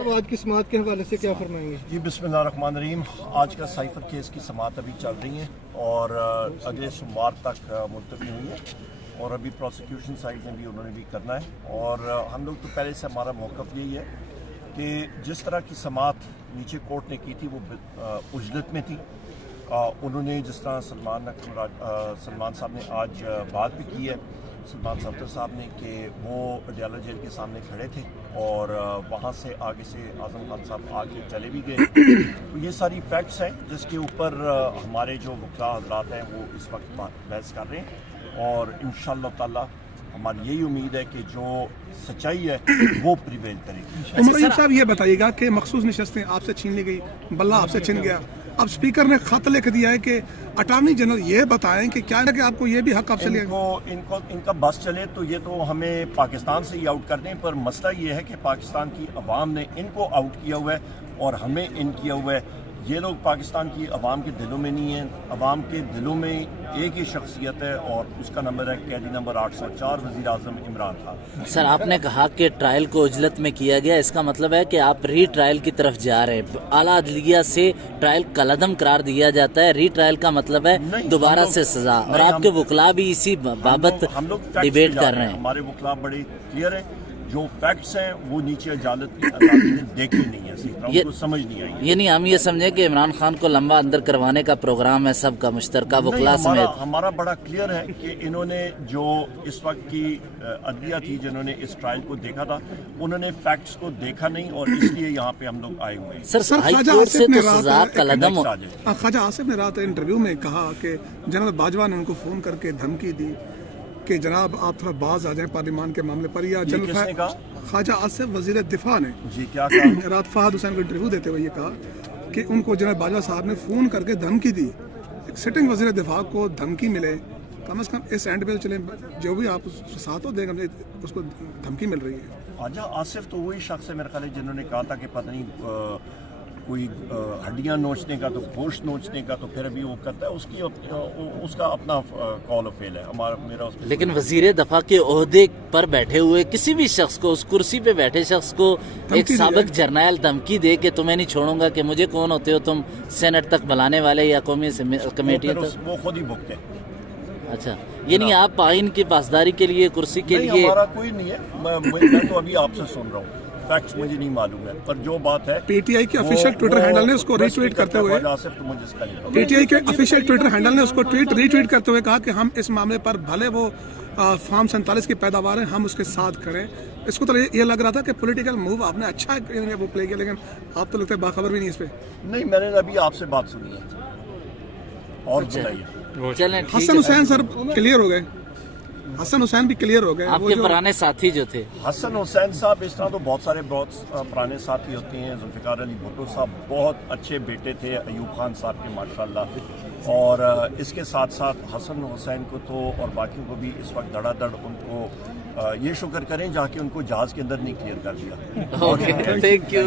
आज की समाअत के हवाले से क्या फरमाएंगे? जी बिस्मिल्लाहिर्रहमानिर्रहीम। आज का साइफर केस की समाअत अभी चल रही है और अगले सोमवार तक मुलतवी हुई है और अभी प्रोसिक्यूशन साइड ने भी उन्होंने भी करना है। और हम लोग तो पहले से हमारा मौक़िफ़ यही है कि जिस तरह की समाअत नीचे कोर्ट ने की थी वो उजलत में थी। उन्होंने जिस तरह सलमान साहब ने आज बात भी की है, सलमान सफ्दर साहब ने, कि वो अडयाला जेल के सामने खड़े थे और वहाँ से आगे से आज़म खान साहब आके चले भी गए। तो ये सारी फैक्ट्स हैं जिसके ऊपर हमारे जो वकील हज़रात हैं वो इस वक्त बहस कर रहे हैं और इंशाअल्लाह ताला हमारी यही उम्मीद है कि जो सच्चाई है वो प्रिवेल करेगी। उमर साहब ये बताइएगा कि मखसूस नशस्तें आपसे छीन ली गई, बल्ला आपसे छीन गया, अब स्पीकर ने खत लिख दिया है कि अटॉर्नी जनरल ये बताएं कि क्या है कि आपको ये भी हक आपसे इनका बस चले तो ये तो हमें पाकिस्तान से ही आउट कर दें, पर मसला ये है कि पाकिस्तान की अवाम ने इनको आउट किया हुआ है और हमें इन किया हुआ है। ये लोग पाकिस्तान की अवाम के दिलों में नहीं हैं, अवाम के दिलों में एक ही शख्सियत है और उसका नंबर है कैदी नंबर 804 वज़ीर आज़म इमरान खान। सर, आपने कहा कि ट्रायल को उजलत में किया गया, इसका मतलब है कि आप री ट्रायल की तरफ जा रहे हैं। आला अदलिया से ट्रायल कलअदम करार दिया जाता है, री ट्रायल का मतलब है दोबारा से सजा, और आपके वकला भी इसी बाबत डिबेट कर रहे हैं। हमारे वकला बड़े क्लियर है, जो फैक्ट्स हैं वो नीचे अदालत ने देखे नहीं है, उनको समझ नहीं आई। ये नहीं हम ये समझे कि इमरान खान को लंबा अंदर करवाने का प्रोग्राम है सबका मुश्तरका वकला समेत। हमारा बड़ा क्लियर है कि इन्होंने जो इस वक्त की अदलिया थी जिन्होंने इस ट्रायल को देखा था, उन्होंने फैक्ट्स को देखा नहीं और इसलिए यहाँ पे हम लोग आए हुए हैं। सर, ख्वाजा आसिफ ने रात इंटरव्यू में कहा कि जनरल बाजवा ने उनको फोन करके धमकी दी कि जनाब आप थोड़ा बाज आ जाएं पार्लियामान के मामले पर, या जनरल ख्वाजा आसिफ वजीर दिफा ने जी क्या कहा? रात फहद हुसैन को इंटरव्यू देते हुए ये कहा कि उनको जनरल बाजवा साहब ने फ़ोन करके धमकी दी। एक सिटिंग वजीर दिफा को धमकी मिले, कम से कम इस एंड पे चले, जो भी आप साथ हो देंगे उसको धमकी मिल रही है। ख्वाजा आसिफ तो वही शख्स है मेरे ख्याल है जिन्होंने कहा था कि पता नहीं कोई हड्डियां नोचने का तो गोश्त नोचने का, तो फिर अभी वो करता है, उसका अपना कॉल ऑफ फेल है मेरा उसमें। लेकिन वजीर दफा के ओहदे पर बैठे हुए किसी भी शख्स को, उस कुर्सी पे बैठे शख्स को एक साबिक जर्नैल धमकी दे के तुम्हें नहीं छोड़ूंगा, कि मुझे कौन होते हो तुम सेनेट तक बुलाने वाले या कौमी कमेटी तक, वो खुद ही भुगते। अच्छा, ये नहीं आप आइन की पासदारी के लिए, कुर्सी के लिए? हमारा कोई नहीं है, मैं तो अभी आपसे सुन रहा हूँ, फैक्ट्स मुझे नहीं मालूम है, पर जो बात है पीटीआई के ऑफिशियल ट्विटर हैंडल ने उसको रीट्वीट करते हुए, पीटीआई के ऑफिशियल ट्विटर हैंडल ने उसको रीट्वीट करते हुए कहा कि हम इस मामले पर भले वो फार्म 47 की पैदावार है, हम उसके साथ खड़े। इसको तो ये लग रहा था कि पॉलिटिकल मूव आपने अच्छा वो प्ले किया, लेकिन आप तो लगता है बाखबर भी नहीं इस पे। नहीं, मैंने अभी आपसे बात सुनी है और बताइए। चलें, हसन हुसैन सर क्लियर हो गए, हसन हुसैन भी क्लियर हो गए, आपके पुराने साथी जो थे। हसन हुसैन साहब इस तरह तो बहुत सारे पुराने साथी होते हैं। जुल्फ़िकार अली भुट्टो साहब बहुत अच्छे बेटे थे अयूब खान साहब के माशाल्लाह, और इसके साथ साथ हसन हुसैन को तो और बाकियों को भी इस वक्त धड़ाधड़ उनको ये शुक्र करें जहाँ कि उनको जहाज़ के अंदर नहीं क्लियर कर दिया। Thank you.